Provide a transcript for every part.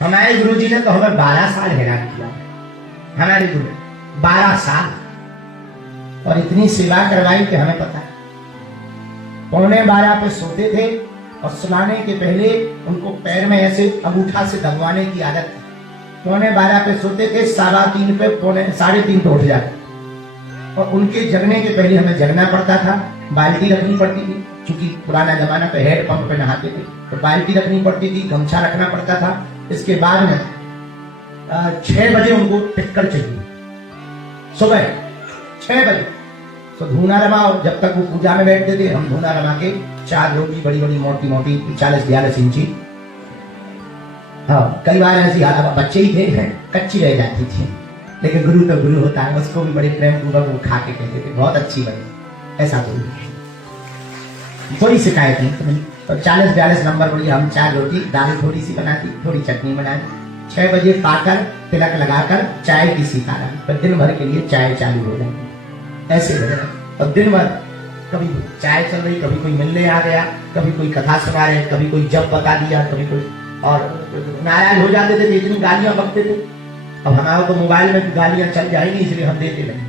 हमारे गुरुजी ने तो हमें 12 साल हैरान किया। हमारे गुरु 12 साल और इतनी सेवा करवाई कि हमें पता है। 11:45 पे सोते थे और सुलाने के पहले उनको पैर में ऐसे अंगूठा से दबवाने की आदत थी। 11:45 पे सोते थे, 3:15 पे 3:30 पे उठ जाते और उनके जगने के पहले हमें जगना पड़ता था। बाल्टी रखनी पड़ती थी, क्योंकि पुराना जमाना पे हैंड पंप पे नहाते थे, तो बाल्टी रखनी पड़ती थी, गमछा रखना पड़ता था। इसके बाद में 6 बजे उनको टिक्कर चाहिए, सुबह 6 बजे। तो धूना रमाओ, जब तक वो पूजा में बैठते थे हम धूना रमा के 4 रोटी बड़ी बड़ी मोटी मोटी 40-42 इंची। हाँ, कई बार ऐसी बच्चे ही थे कच्ची रह जाती थी, लेकिन गुरु तो गुरु होता है, उसको भी बड़े प्रेम पूर्वक वो खा के कहते थे बहुत अच्छी बनी। ऐसा गुरु, कोई शिकायत नहीं। तो 40-42 नंबर बड़ी हम 4 रोटी, दाल थोड़ी सी बनाती, थोड़ी चटनी बनाती। 6 बजे पाकर तिलक लगाकर चाय की सितारा, पर दिन भर के लिए चाय चालू हो जाती ऐसे हो जाए। और दिन भर कभी चाय चल रही, कभी कोई मिलने आ गया, कभी कोई कथा सुना रहे, कभी कोई जप बता दिया, कभी कोई, और नाराज हो जाते थे, इतनी गालियां बकते थे। अब हमारे तो मोबाइल में गालियां चल जाएंगी, इसलिए हम देते नहीं।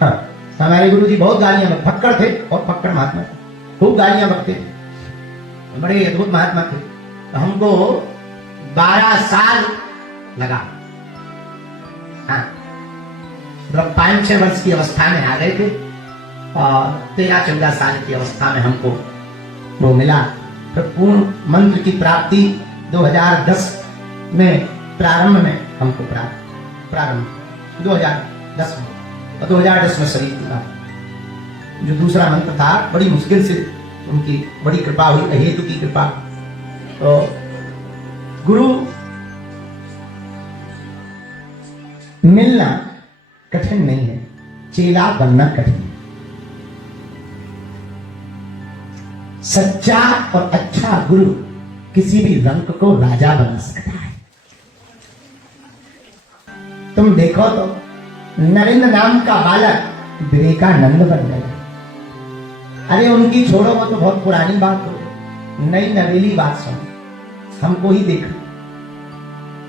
हाँ, हमारे गुरुजी बहुत गालियां फक्कड़ थे और फक्कड़ महात्मा थे, खूब गालियां बकते थे, बड़े अद्भुत महात्मा थे। तो हमको 12 साल लगा। हाँ, 5-6 वर्ष की अवस्था में आ गए थे और 13-14 साल की अवस्था में हमको वो मिला। फिर पूर्ण मंत्र की प्राप्ति 2010 में प्रारंभ में हमको प्रारंभ 2010 में, और 2010 में शरीर टूटा। जो दूसरा मंत्र था बड़ी मुश्किल से उनकी बड़ी कृपा हुई, हेतु की कृपा। तो गुरु मिलना कठिन नहीं है, चेला बनना कठिन है। सच्चा और अच्छा गुरु किसी भी रंग को राजा बना सकता है। तुम देखो तो नरेंद्र नाम का बालक विवेकानंद बन गया। अरे उनकी छोड़ो, वो तो बहुत पुरानी बात हो, नई नवेली बात सुनो। हमको ही देखो,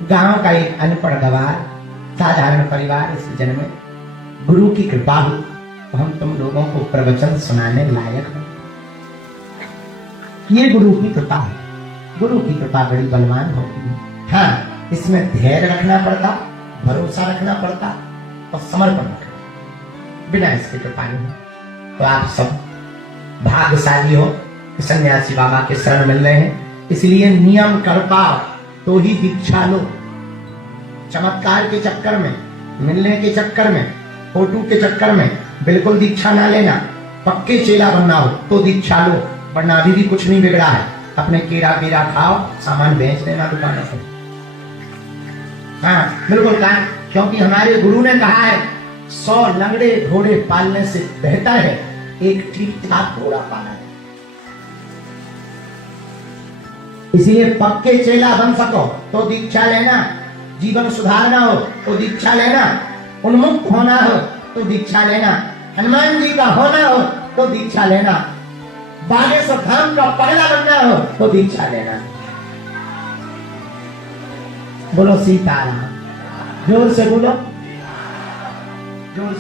गांव का एक अनपढ़ गवार साधारण परिवार इस जन्म में गुरु की कृपा हुई तो हम तुम लोगों को प्रवचन सुनाने लायक हो। ये गुरु की कृपा है। गुरु की कृपा बड़ी बलवान होती है। हाँ, इसमें धैर्य रखना पड़ता, भरोसा रखना पड़ता और समर्पण रखना, बिना इसके कृपा नहीं। तो आप सब भाग्यशाली हो कि सन्यासी बाबा के शरण मिल रहे हैं, इसलिए नियम कर पाओ तो ही दीक्षा लो। चमत्कार के चक्कर में, मिलने के चक्कर में, फोटो के चक्कर में बिल्कुल दीक्षा ना लेना। पक्के चेला बनना हो तो दीक्षा लो, वरना अभी भी कुछ नहीं बिगड़ा है। अपने केरा बेरा खाओ, सामान बेच देना दुकानों पर। हाँ बिल्कुल कहा, क्योंकि हमारे गुरु ने कहा है 100 लंगड़े घोड़े पालने से बेहतर है एक ठीक ठाक घोड़ा पालना। इसलिए पक्के चेला बन सको तो दीक्षा लेना, जीवन सुधारना हो तो दीक्षा लेना, उन्मुक्त होना हो तो दीक्षा लेना, हनुमान जी का होना हो तो दीक्षा लेना, बागेश्वर धाम का पगला बनना हो तो दीक्षा लेना। बोलो सीताराम, जोर से बोलो, जोर से।